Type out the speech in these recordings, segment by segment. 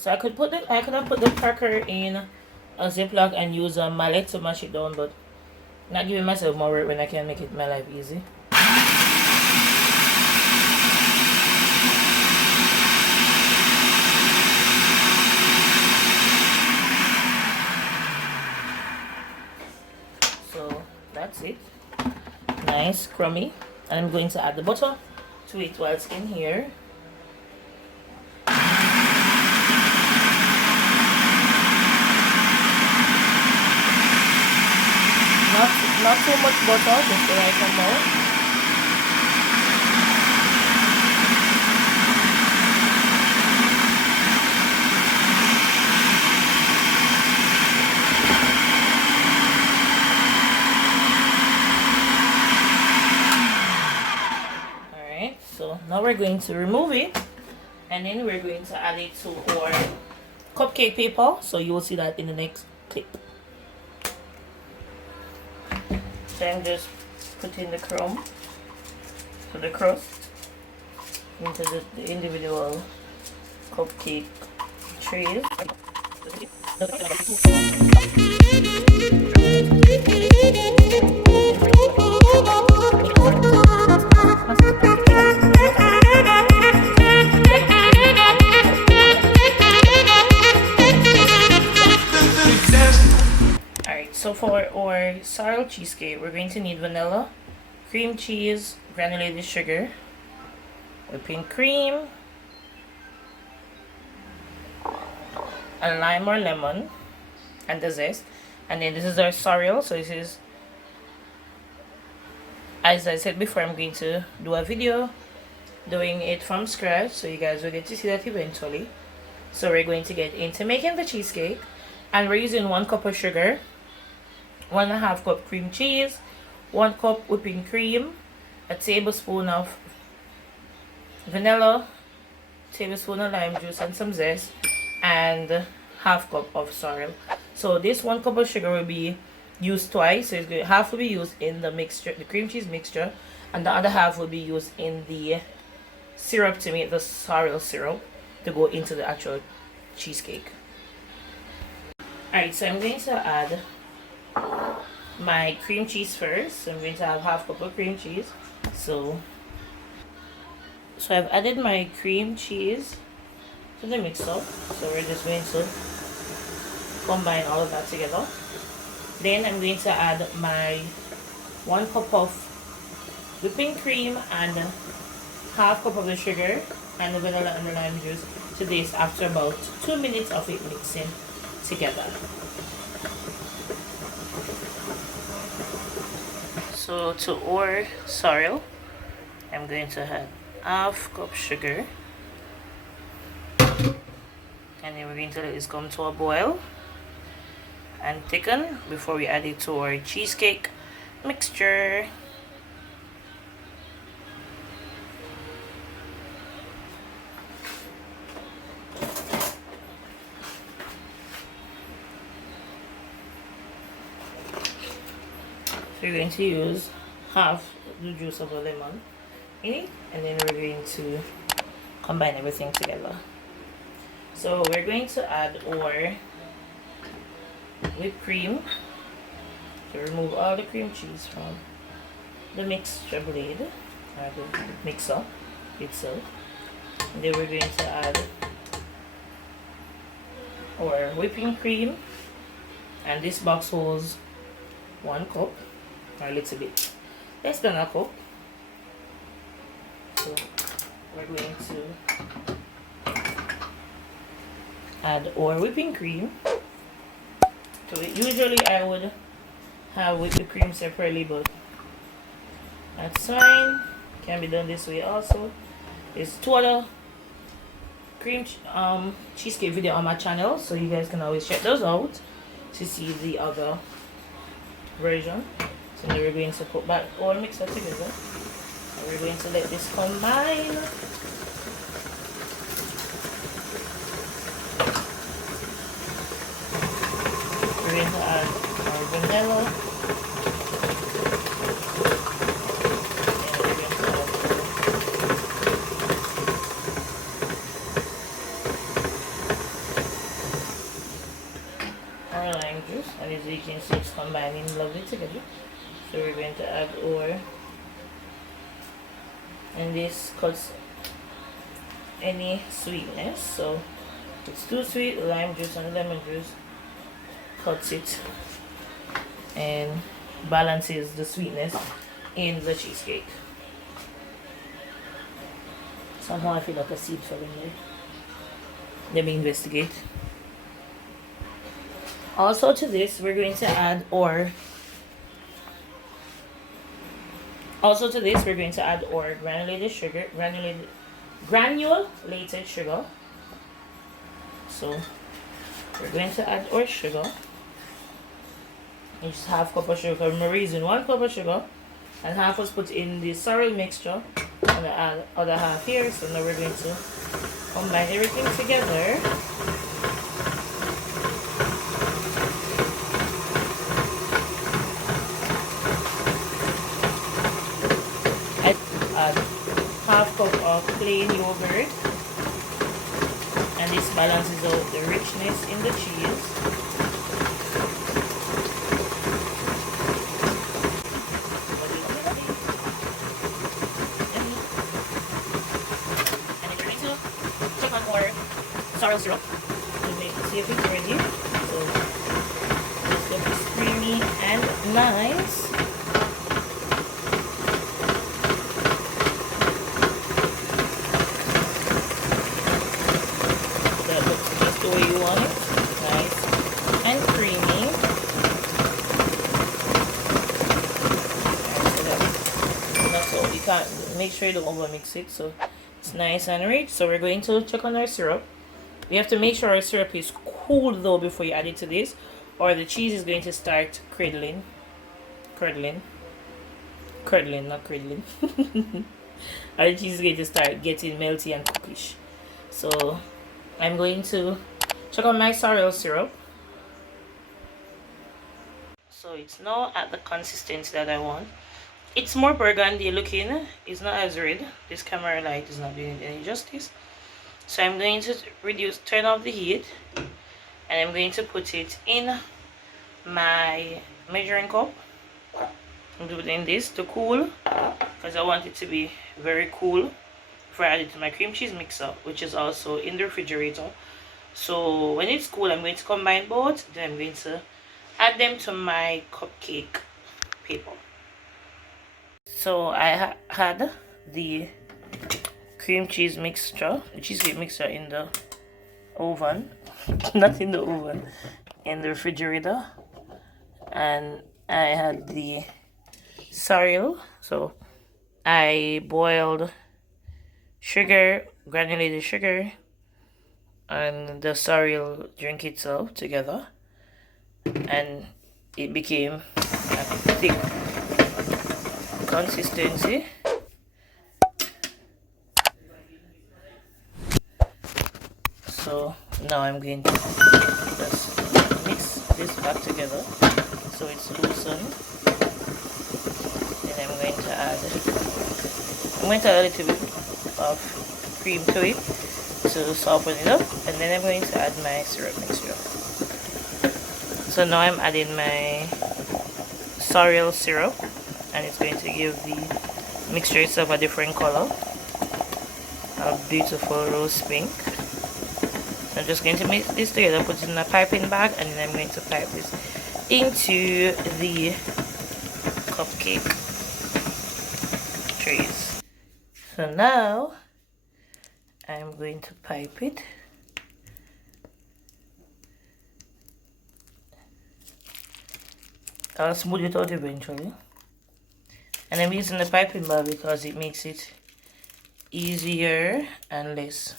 So I could have put the cracker in a Ziploc and use a mallet to mash it down, but not giving myself more work when I can make it my life easy. So that's it. Nice, crummy. And I'm going to add the butter to it while it's in here. Not too much butter, just the right amount. Alright, so now we're going to remove it, and then we're going to add it to our cupcake paper, so you will see that in the next clip. So I'm just putting the crumb, so the crust, into the individual cupcake trays. So for our sorrel cheesecake, we're going to need vanilla, cream cheese, granulated sugar, whipping cream, a lime or lemon, and the zest. And then this is our sorrel. So this is, as I said before, I'm going to do a video doing it from scratch, so you guys will get to see that eventually. So we're going to get into making the cheesecake, and we're using 1 cup of sugar, 1.5 cup cream cheese, 1 cup whipping cream, a tablespoon of vanilla, tablespoon of lime juice and some zest, and 1/2 cup of sorrel. So this 1 cup of sugar will be used twice. So it's going, half will be used in the mixture, the cream cheese mixture, and the other half will be used in the syrup to make the sorrel syrup to go into the actual cheesecake. Alright, so I'm going to add my cream cheese first. So I'm going to have 1/2 cup of cream cheese. So I've added my cream cheese to the mix up. So we're just going to combine all of that together. Then I'm going to add my 1 cup of whipping cream and 1/2 cup of the sugar and the vanilla and the lime juice to this after about 2 minutes of it mixing together. So to our sorrel, I'm going to add 1/2 cup sugar, and then we're going to let this come to a boil and thicken before we add it to our cheesecake mixture. So we're going to use half the juice of a lemon in it, and then we're going to combine everything together. So we're going to add our whipped cream to remove all the cream cheese from the mixture blade or the mixer itself. And then we're going to add our whipping cream, and this box holds 1 cup, or a little bit less than a cup. So we're going to add our whipping cream to it. Usually I would have whipped cream separately, but that's fine, can be done this way also. There's 2 other cream cheesecake video on my channel, so you guys can always check those out to see the other version. So now we're going to put back all mixer together, and we're going to let this combine. We're going to add our vanilla, combining lovely together. So we're going to add our, and this cuts any sweetness. So it's too sweet, lime juice and lemon juice cuts it and balances the sweetness in the cheesecake. Somehow I feel like a seed fell in there. Let me investigate. Also to this, we're going to add our granulated sugar, granulated sugar. So we're going to add our sugar. Just half cup of sugar. Because we're using 1 cup of sugar, and half was put in the sorrel mixture, and the other half here. So now we're going to combine everything together. Add half cup of plain yogurt, and this balances out the richness in the cheese. And then we're going to check on our sorrel syrup to see if it's ready. So this looks creamy and nice. The way you want it, nice and creamy. So that's all. You can't, make sure you don't over mix it, so it's nice and rich. So we're going to check on our syrup. We have to make sure our syrup is cool though before you add it to this, or the cheese is going to start curdling, not curdling. Or the cheese is going to start getting melty and cookish. So I'm going to check on my sorrel syrup. So it's now at the consistency that I want. It's more burgundy looking. It's not as red. This camera light is not doing it any justice. So I'm going to turn off the heat, and I'm going to put it in my measuring cup. I'm doing this to cool, because I want it to be very cool before I add it to my cream cheese mixer, which is also in the refrigerator. So when it's cool, I'm going to combine both. Then I'm going to add them to my cupcake paper. So I had the cream cheese mixture, the cheesecake mixture, in the oven. Not in the oven, in the refrigerator. And I had the sorrel. So I boiled sugar, granulated sugar, and the sorrel drink itself together, and it became a thick consistency. So now I'm going to just mix this back together so it's loosened. Then I'm going to add a little bit of cream to it to soften it up, and then I'm going to add my syrup mixture. So now I'm adding my sorrel syrup, and it's going to give the mixture itself a different color, a beautiful rose pink. I'm just going to mix this together, put it in a piping bag, and then I'm going to pipe this into the cupcake trays. So now I'm going to pipe it. I'll smooth it out eventually. And I'm using the piping bag because it makes it easier and less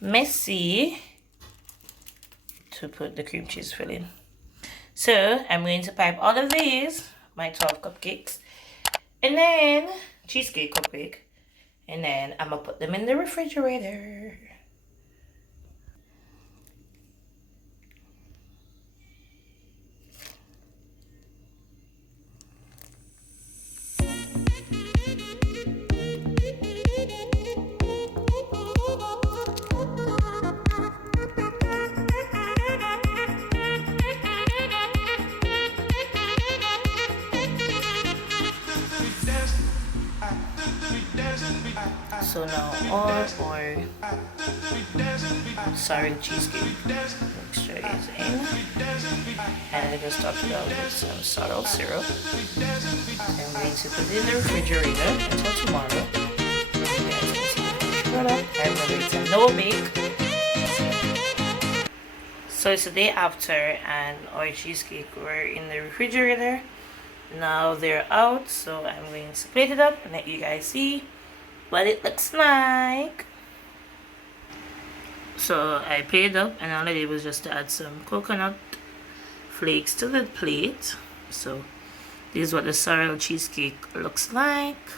messy to put the cream cheese filling. So I'm going to pipe all of these, my 12 cupcakes, and then cheesecake cupcake, and then I'm gonna put them in the refrigerator. So now all our sorrel cheesecake mixture is in, and I just topped it out with some sorrel syrup. I'm going to put it in the refrigerator until tomorrow. I'm going to no bake. So it's the day after, and our cheesecake were in the refrigerator. Now they're out, so I'm going to plate it up and let you guys see what it looks like. So I plated up, and all I did was just to add some coconut flakes to the plate. So this is what the sorrel cheesecake looks like,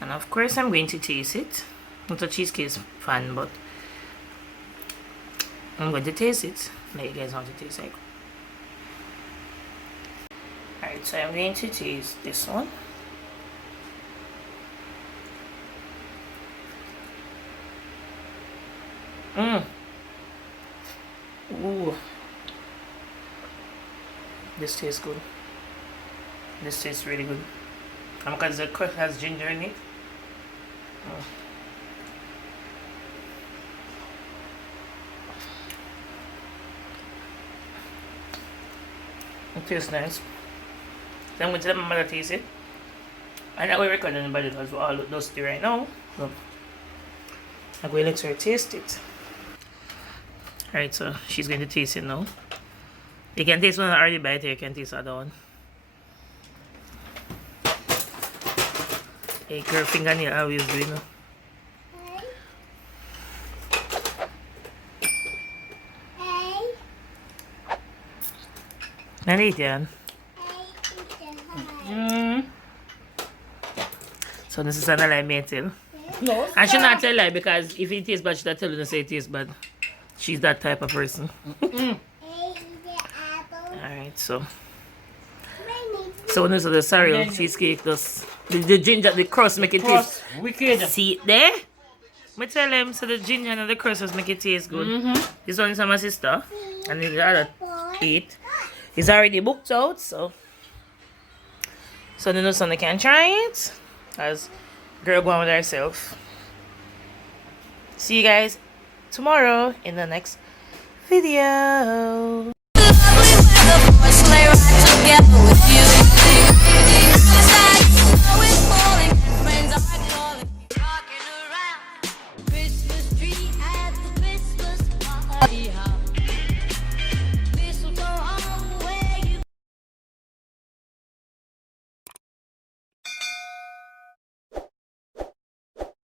and of course I'm going to taste it. Not a cheesecake fan, but I'm going to taste it. Let you guys know what it tastes like. Alright, so I'm going to taste this one. Ooh. This tastes good. This tastes really good. And because the crust has ginger in it. It tastes nice. So I'm going to let my mother taste it. I'm not going to record anybody because we're all dusty right now. So I'm going to let her taste it. Alright, so she's going to taste it now. You can taste one I already bite here, you can taste the other one. Hey, girl, fingernail always do, you know. Nan eat yan. So this is another lie me tell. No. I should not tell lie because if it tastes bad, she tell you to say it tastes bad. She's that type of person. Alright, so when this is the sorrel cheesecake, the ginger, the crust make it taste wicked. See it there? I tell them so the ginger and the crust just make it taste good. This one is from my sister, and the other 8 is already booked out, so the new son can try it as girl going with herself. See you guys tomorrow in the next video.